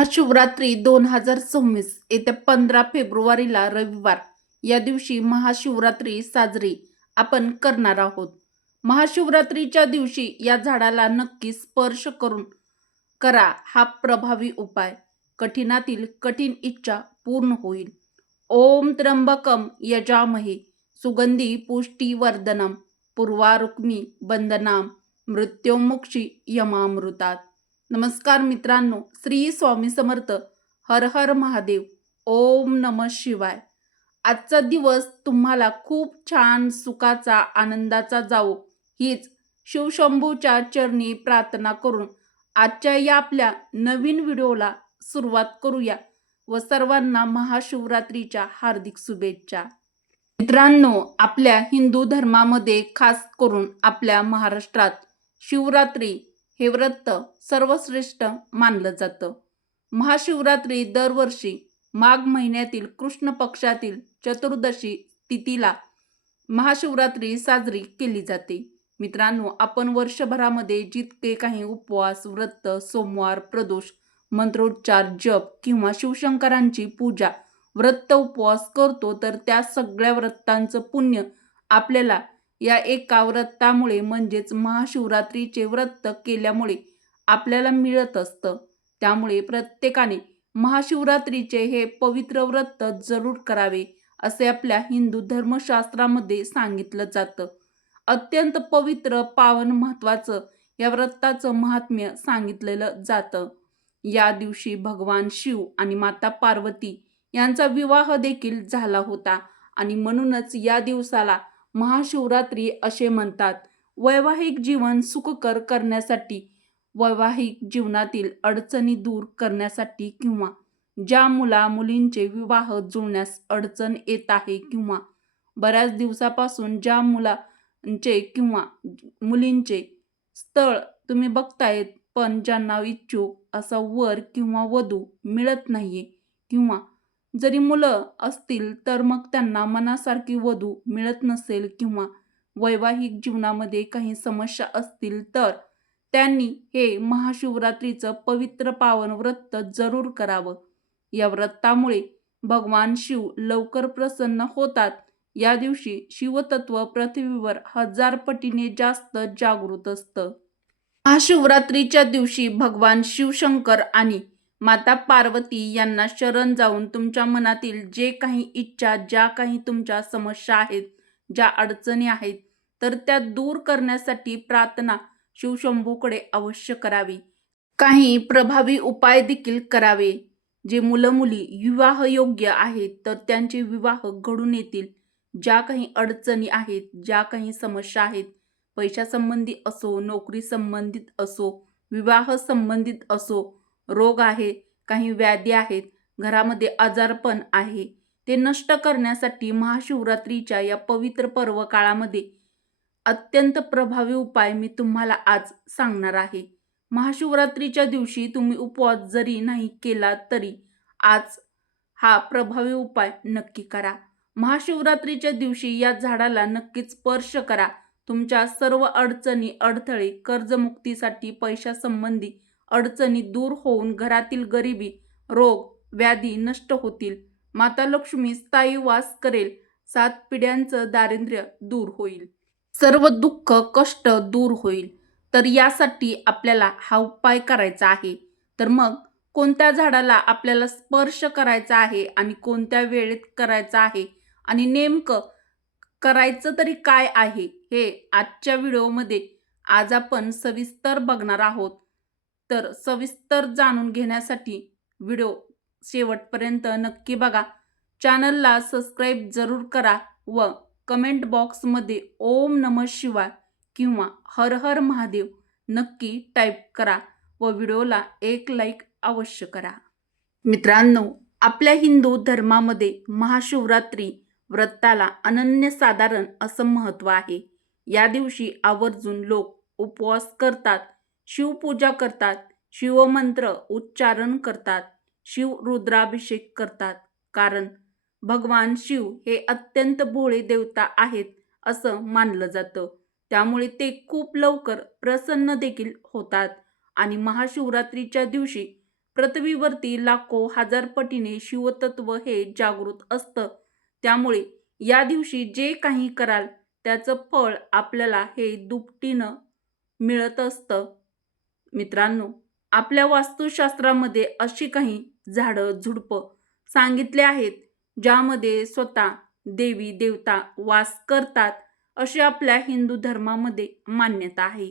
महाशिवरात्री 2026 येत्या 15 फेब्रुवारीला रविवार या दिवशी महाशिवरात्री साजरी आपण करणार आहोत. महाशिवरात्रीच्या दिवशी या झाडाला नक्की स्पर्श करा हा प्रभावी उपाय. कठीणातील कठीण इच्छा पूर्ण होईल. ओम त्र्यंबकम यजामहे सुगंधी पुष्टिवर्धनम पूर्वारुक्मी बंदनाम मृत्युमुक्षी यमामृतात. नमस्कार मित्रांनो, श्री स्वामी समर्थ. हर हर महादेव. ओम नमः शिवाय. आजचा दिवस तुम्हाला खूप छान, सुखाचा, आनंदाचा जावो हीच शिवशंभूच्या चरणी प्रार्थना करून आजच्या या आपल्या नवीन व्हिडिओला सुरुवात करूया व सर्वांना महाशिवरात्रीच्या हार्दिक शुभेच्छा. मित्रांनो, आपल्या हिंदू धर्मामध्ये खास करून आपल्या महाराष्ट्रात शिवरात्री हे व्रत सर्वश्रेष्ठ मानलं जातं. महाशिवरात्री दरवर्षी माघ महिन्यातील कृष्ण पक्षातील चतुर्दशी तिथीला महाशिवरात्री साजरी केली जाते. मित्रांनो, आपण वर्षभरामध्ये जितके काही उपवास, व्रत, सोमवार, प्रदोष, मंत्रोच्चार, जप किंवा शिवशंकरांची पूजा, व्रत, उपवास करतो तर त्या सगळ्या व्रतांचं पुण्य आपल्याला या एका व्रतामुळे म्हणजेच महाशिवरात्रीचे व्रत केल्यामुळे आपल्याला मिळत असतं. त्यामुळे प्रत्येकाने महाशिवरात्रीचे हे पवित्र व्रत जरूर करावे असे आपल्या हिंदू धर्मशास्त्रामध्ये सांगितलं जातं. अत्यंत पवित्र, पावन, महत्त्वाचं या व्रताचं महात्म्य सांगितलेलं जातं. या दिवशी भगवान शिव आणि माता पार्वती यांचा विवाह देखील झाला होता आणि म्हणूनच या दिवसाला महाशिवरात्री असे म्हणतात. वैवाहिक जीवन सुखकर करण्यासाठी, वैवाहिक जीवनातील अडचणी दूर करण्यासाठी किंवा ज्या मुलींचे विवाह जुळण्यास अडचण येत आहे किंवा बऱ्याच दिवसापासून ज्या मुलांचे किंवा मुलींचे स्थळ तुम्ही बघतायत पण ज्यांना इच्छुक असा वर किंवा वधू मिळत नाहीये किंवा जरी मुलं असतील तर मग त्यांना मनासारखी वधू मिळत नसेल किंवा वैवाहिक जीवनामध्ये काही समस्या असतील तर त्यांनी हे महाशिवरात्रीचं पवित्र पावन व्रत जरूर करावं. या व्रतामुळे भगवान शिव लवकर प्रसन्न होतात. या दिवशी शिवतत्व पृथ्वीवर 1000 पटीने जास्त जागृत असतं. महाशिवरात्रीच्या दिवशी भगवान शिवशंकर आणि माता पार्वती यांना शरण जाऊन तुमच्या मनातील जे काही इच्छा, ज्या काही तुमच्या समस्या आहेत, ज्या अडचणी आहेत तर त्या दूर करण्यासाठी प्रार्थना शिवशंभूकडे अवश्य करावी. काही प्रभावी उपाय देखील करावे. जे मुलं मुली विवाह योग्य आहेत तर त्यांचे विवाह घडून येतील. ज्या काही अडचणी आहेत, ज्या काही समस्या आहेत, पैशासंबंधी असो, नोकरी संबंधित असो, विवाह संबंधित असो, रोग आहे, काही व्याधी आहेत, घरामध्ये आजारपण आहे, ते नष्ट करण्यासाठी महाशिवरात्रीच्या या पवित्र पर्व काळामध्ये अत्यंत प्रभावी उपाय मी तुम्हाला आज सांगणार आहे. महाशिवरात्रीच्या दिवशी तुम्ही उपवास जरी नाही केला तरी आज हा प्रभावी उपाय नक्की करा. महाशिवरात्रीच्या दिवशी या झाडाला नक्कीच स्पर्श करा. तुमच्या सर्व अडचणी, अडथळे, कर्जमुक्तीसाठी, पैशासंबंधी अडचणी दूर होऊन घरातील गरिबी, रोग, व्याधी नष्ट होतील. माता लक्ष्मी स्थायी वास करेल. 7 पिढ्यांचं दारिद्र्य दूर होईल. सर्व दुःख, कष्ट दूर होईल. तर यासाठी आपल्याला हा उपाय करायचा आहे. तर मग कोणत्या झाडाला आपल्याला स्पर्श करायचा आहे आणि कोणत्या वेळेत करायचा आहे आणि नेमकं करायचं तरी काय आहे हे आजच्या व्हिडिओमध्ये आज आपण सविस्तर बघणार आहोत. तर सविस्तर जाणून घेण्यासाठी व्हिडिओ शेवटपर्यंत नक्की बघा. चॅनलला सबस्क्राईब जरूर करा व कमेंट बॉक्समध्ये ओम नमः शिवाय किंवा हर हर महादेव नक्की टाईप करा व व्हिडिओला एक लाईक अवश्य करा. मित्रांनो, आपल्या हिंदू धर्मामध्ये महाशिवरात्री व्रताला अनन्यसाधारण असं महत्त्व आहे. या दिवशी आवर्जून लोक उपवास करतात, शिवपूजा करतात, शिवमंत्र उच्चारण करतात, शिव रुद्राभिषेक करतात. कारण भगवान शिव हे अत्यंत भोळे देवता आहेत असं मानलं जातं. त्यामुळे ते खूप लवकर प्रसन्न देखील होतात आणि महाशिवरात्रीच्या दिवशी पृथ्वीवरती लाखो हजार पटीने शिवतत्व हे जागृत असतं. त्यामुळे या दिवशी जे काही कराल त्याचं फळ आपल्याला हे दुपटीनं मिळत असतं. मित्रांनो, आपल्या वास्तुशास्त्रामध्ये अशी काही झाडं झुडपं सांगितले आहेत ज्यामध्ये स्वतः देवी देवता वास करतात अशी आपल्या हिंदू धर्मामध्ये मान्यता आहे.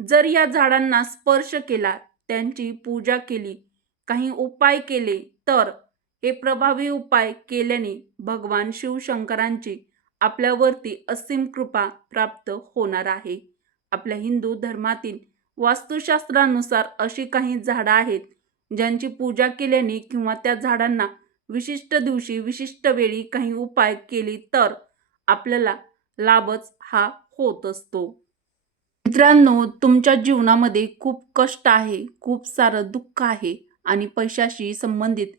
जर या झाडांना स्पर्श केला, त्यांची पूजा केली, काही उपाय केले तर हे प्रभावी उपाय केल्याने भगवान शिवशंकरांची आपल्यावरती असीम कृपा प्राप्त होणार आहे. आपल्या हिंदू धर्मातील वास्तुशास्त्रानुसार अशी काही झाडं आहेत ज्यांची पूजा केल्याने किंवा त्या झाडांना विशिष्ट दिवशी विशिष्ट वेळी काही उपाय केली तर आपल्याला लाभच हा होत असतो. मित्रांनो, तुमच्या जीवनामध्ये खूप कष्ट आहे, खूप सारं दुःख आहे आणि पैशाशी संबंधित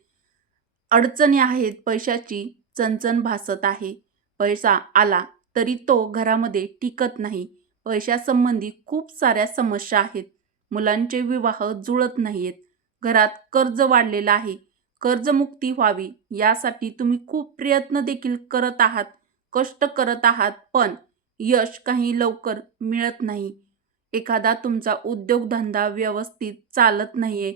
अडचणी आहेत, पैशाची चणचण भासत आहे. पैसा आला तरी तो घरामध्ये टिकत नाही. पैशासंबंधी खूप साऱ्या समस्या आहेत. मुलांचे विवाह जुळत नाहीयेत. घरात कर्ज वाढलेलं आहे. कर्जमुक्ती व्हावी यासाठी तुम्ही खूप प्रयत्न देखील करत आहात, कष्ट करत आहात, पण यश काही लवकर मिळत नाही. एखादा तुमचा उद्योगधंदा व्यवस्थित चालत नाहीये.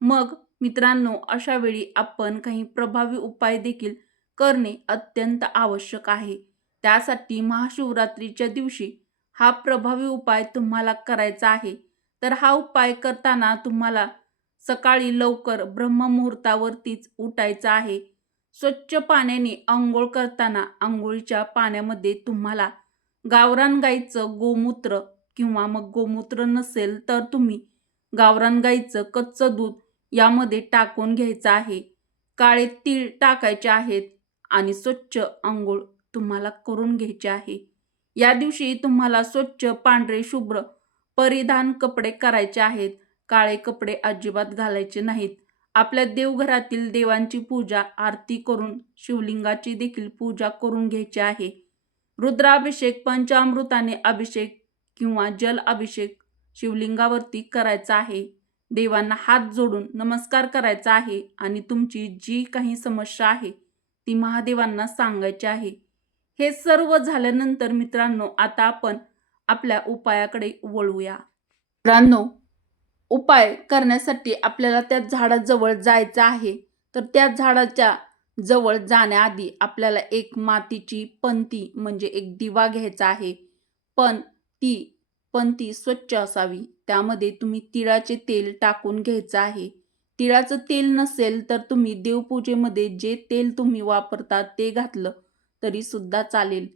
मग मित्रांनो, अशा वेळी आपण काही प्रभावी उपाय देखील करणे अत्यंत आवश्यक आहे. त्यासाठी महाशिवरात्रीच्या दिवशी हा प्रभावी उपाय तुम्हाला करायचा आहे. तर हा उपाय करताना तुम्हाला सकाळी लवकर ब्रह्ममुहूर्तावरतीच उठायचं आहे. स्वच्छ पाण्याने अंघोळ करताना अंघोळीच्या पाण्यामध्ये तुम्हाला गावरान गाईचं गोमूत्र किंवा मग गोमूत्र नसेल तर तुम्ही गावरान गाईचं कच्चं दूध यामध्ये टाकून घ्यायचं आहे. काळे तीळ टाकायचे आहेत आणि स्वच्छ अंघोळ तुम्हाला करून घ्यायचे आहे. या दिवशी तुम्हाला स्वच्छ पांढरे शुभ्र परिधान कपडे करायचे आहेत. काळे कपडे अजिबात घालायचे नाहीत. आपल्या देवघरातील देवांची पूजा आरती करून शिवलिंगाची देखील पूजा करून घ्यायची आहे. रुद्राभिषेक, पंचामृताने अभिषेक किंवा जल अभिषेक शिवलिंगावरती करायचा आहे. देवांना हात जोडून नमस्कार करायचा आहे आणि तुमची जी काही समस्या आहे ती महादेवांना सांगायची आहे. हे सर्व झाल्यानंतर मित्रांनो, आता आपण आपल्या उपायाकडे वळूया. मित्रांनो, उपाय करण्यासाठी आपल्याला त्या झाडाजवळ जायचं आहे. तर त्या झाडाच्या जवळ जाण्याआधी आपल्याला एक मातीची पंती म्हणजे एक दिवा घ्यायचा आहे. पण ती पंती स्वच्छ असावी. त्यामध्ये तुम्ही तिळाचे तेल टाकून घ्यायचं आहे. तिळाचं तेल नसेल तर तुम्ही देवपूजेमध्ये जे तेल तुम्ही वापरता ते घातलं तरी सुद्धा चालेल.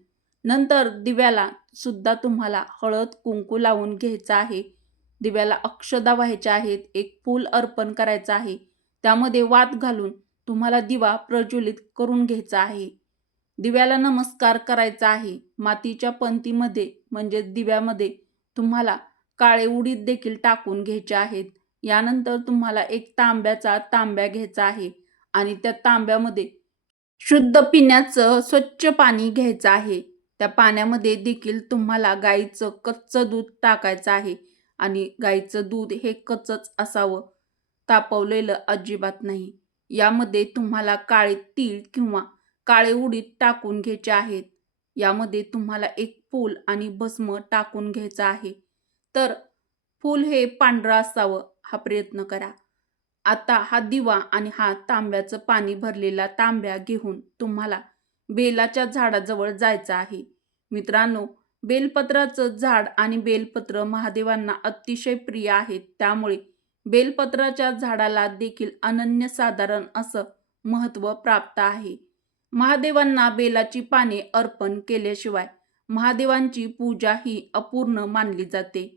नंतर दिव्याला सुद्धा तुम्हाला हळद कुंकू लावून घ्यायचं आहे. दिव्याला अक्षदा व्हायच्या आहेत. एक फूल अर्पण करायचं आहे. त्यामध्ये वात घालून तुम्हाला दिवा प्रज्वलित करून घ्यायचा आहे. दिव्याला नमस्कार करायचा आहे. मातीच्या पंतीमध्ये म्हणजे दिव्यामध्ये तुम्हाला काळे उडीद देखील टाकून घ्यायचे आहेत. यानंतर तुम्हाला एक तांब्याचा तांब्या घ्यायचा आहे आणि त्या तांब्यामध्ये शुद्ध पिण्याचं स्वच्छ पाणी घ्यायचं आहे. त्या पाण्यामध्ये देखील तुम्हाला गाईचं कच्चं दूध टाकायचं आहे आणि गाईचं दूध हे कच्चंच असावं, तापवलेलं अजिबात नाही. यामध्ये तुम्हाला काळे तीळ किंवा काळे उडीद टाकून घ्यायचे आहेत. यामध्ये तुम्हाला एक फूल आणि भस्म टाकून घ्यायचं आहे. तर फूल हे पांढरं असावं हा प्रयत्न करा. आता हा दिवा आणि हा तांब्याचं पाणी भरलेला तांब्या घेऊन तुम्हाला बेलाच्या झाडाजवळ जायचं आहे. मित्रांनो, बेलपत्राचं झाड आणि बेलपत्र महादेवांना अतिशय प्रिय आहेत. त्यामुळे बेलपत्राच्या झाडाला देखील अनन्यसाधारण असं महत्त्व प्राप्त आहे. महादेवांना बेलाची पाने अर्पण केल्याशिवाय महादेवांची पूजा ही अपूर्ण मानली जाते.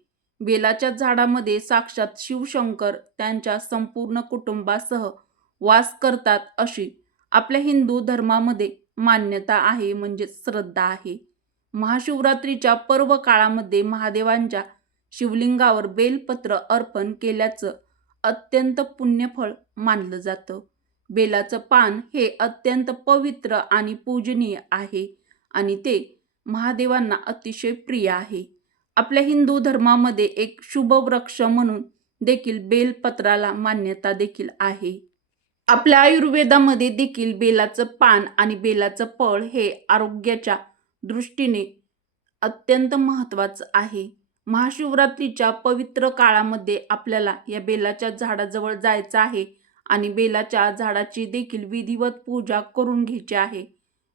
बेलाच्या झाडामध्ये साक्षात शिवशंकर त्यांच्या संपूर्ण कुटुंबासह वास करतात अशी आपल्या हिंदू धर्मामध्ये मान्यता आहे, म्हणजे श्रद्धा आहे. महाशिवरात्रीच्या पर्व काळामध्ये महादेवांच्या शिवलिंगावर बेलपत्र अर्पण केल्याचं अत्यंत पुण्यफळ मानलं जातं. बेलाचं पान हे अत्यंत पवित्र आणि पूजनीय आहे आणि ते महादेवांना अतिशय प्रिय आहे. आपल्या हिंदू धर्मामध्ये एक शुभ वृक्ष म्हणून देखील बेलपत्राला मान्यता देखील आहे. आपल्या आयुर्वेदामध्ये देखील बेलाचं पान आणि बेलाचं फळ हे आरोग्याच्या दृष्टीने अत्यंत महत्त्वाचं आहे. महाशिवरात्रीच्या पवित्र काळामध्ये आपल्याला या बेलाच्या झाडाजवळ जायचं आहे आणि बेलाच्या झाडाची देखील विधिवत पूजा करून घ्यायची आहे.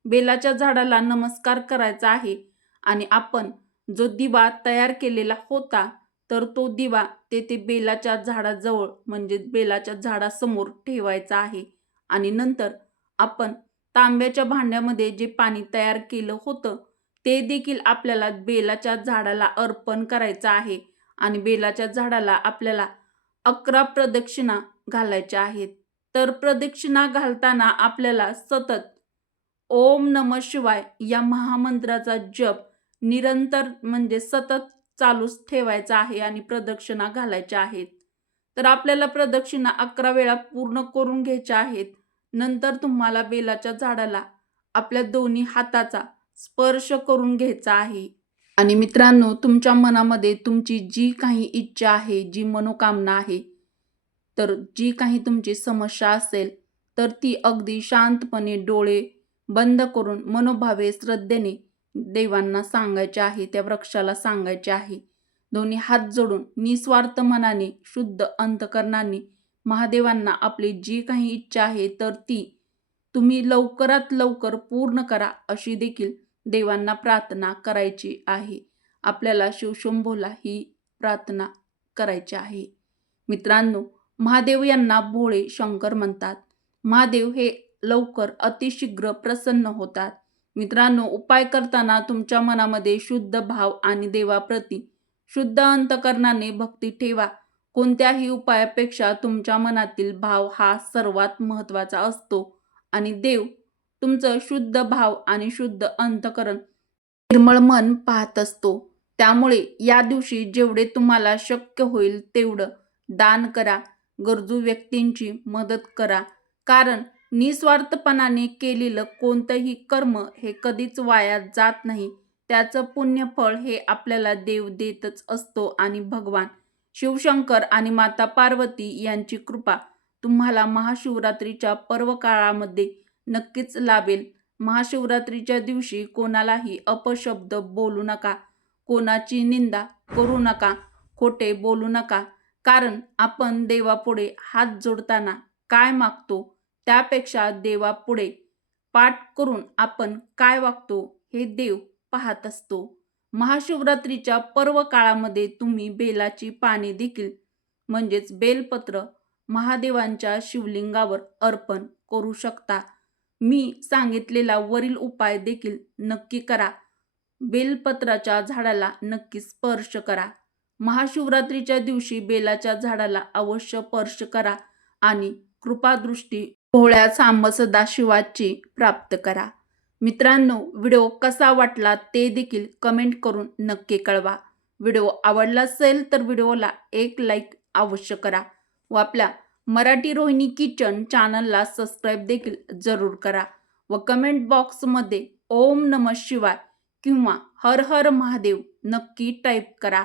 बेलाच्या झाडाला नमस्कार करायचा आहे आणि आपण जो दिवा तयार केलेला होता तर तो दिवा तेथे बेलाच्या झाडाजवळ म्हणजे बेलाच्या झाडासमोर ठेवायचा आहे आणि नंतर आपण तांब्याच्या भांड्यामध्ये जे पाणी तयार केलं होतं ते देखील आपल्याला बेलाच्या झाडाला अर्पण करायचं आहे आणि बेलाच्या झाडाला आपल्याला 11 प्रदक्षिणा घालायच्या आहेत. तर प्रदक्षिणा घालताना आपल्याला सतत ओम नमः शिवाय या महामंत्राचा जप निरंतर म्हणजे सतत चालूच ठेवायचा आहे आणि प्रदक्षिणा घालायच्या आहेत. तर आपल्याला प्रदक्षिणा 11 वेळा पूर्ण करून घ्यायच्या आहेत. नंतर तुम्हाला बेलाच्या झाडाला आपल्या दोन्ही हाताचा स्पर्श करून घ्यायचा आहे. आणि मित्रांनो, तुमच्या मनामध्ये तुमची जी काही इच्छा आहे, जी मनोकामना आहे, तर जी काही तुमची समस्या असेल तर ती अगदी शांतपणे डोळे बंद करून मनोभावे श्रद्धेने देवांना सांगायचे आहे, त्या वृक्षाला सांगायचे आहे. दोन्ही हात जोडून निस्वार्थ मनाने शुद्ध अंतकरणाने महादेवांना आपली जी काही इच्छा आहे तर ती तुम्ही लवकरात लवकर पूर्ण करा अशी देखील देवांना प्रार्थना करायची आहे. आपल्याला शिवशंभोला ही प्रार्थना करायची आहे. मित्रांनो, महादेव यांना भोळे शंकर म्हणतात. महादेव हे लवकर अतिशीघ्र प्रसन्न होतात. मित्रांनो, उपाय करताना तुमच्या मनामध्ये शुद्ध भाव आणि देवाप्रती शुद्ध अंतकरणाने भक्ती ठेवा. कोणत्याही उपायापेक्षा तुमच्या मनातील भाव हा सर्वात महत्त्वाचा असतो आणि देव तुमचं शुद्ध भाव आणि शुद्ध अंतकरण निर्मळ मन पाहत असतो. त्यामुळे या दिवशी जेवढे तुम्हाला शक्य होईल तेवढं दान करा, गरजू व्यक्तींची मदत करा. कारण निस्वार्थपणाने केलेलं कोणतंही कर्म हे कधीच वाया जात नाही. त्याचं पुण्यफळ हे आपल्याला देव देतच असतो आणि भगवान शिवशंकर आणि माता पार्वती यांची कृपा तुम्हाला महाशिवरात्रीच्या पर्व काळामध्ये नक्कीच लाभेल. महाशिवरात्रीच्या दिवशी कोणालाही अपशब्द बोलू नका, कोणाची निंदा करू नका, खोटे बोलू नका. कारण आपण देवापुढे हात जोडताना काय मागतो त्यापेक्षा देवापुढे पाठ करून आपण काय वागतो हे देव पाहत असतो. महाशिवरात्रीच्या पर्व काळामध्ये तुम्ही बेलाची पाने देखील म्हणजेच बेलपत्र महादेवांच्या शिवलिंगावर अर्पण करू शकता. मी सांगितलेला वरील उपाय देखील नक्की करा. बेलपत्राच्या झाडाला नक्की स्पर्श करा. महाशिवरात्रीच्या दिवशी बेलाच्या झाडाला अवश्य स्पर्श करा आणि कृपादृष्टी भोळ्या सांब सदाशिवाची प्राप्त करा. मित्रांनो, व्हिडिओ कसा वाटला ते देखील कमेंट करून नक्की कळवा. व्हिडिओ आवडला असेल तर व्हिडिओला एक लाईक अवश्य करा व आपल्या मराठी रोहिणी किचन चॅनलला सबस्क्राईब देखील जरूर करा व कमेंट बॉक्समध्ये ओम नमः शिवाय किंवा हर हर महादेव नक्की टाईप करा.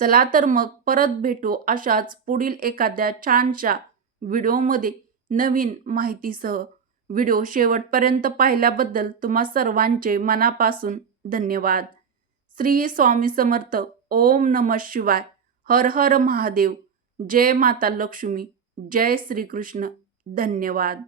चला तर मग परत भेटू अशाच पुढील एखाद्या छानशा व्हिडिओमध्ये नवीन माहितीसह. व्हिडिओ शेवटपर्यंत पाहिल्याबद्दल तुम्हा सर्वांचे मनापासून धन्यवाद. श्री स्वामी समर्थ. ओम नमः शिवाय. हर हर महादेव. जय माता लक्ष्मी. जय श्रीकृष्ण. धन्यवाद.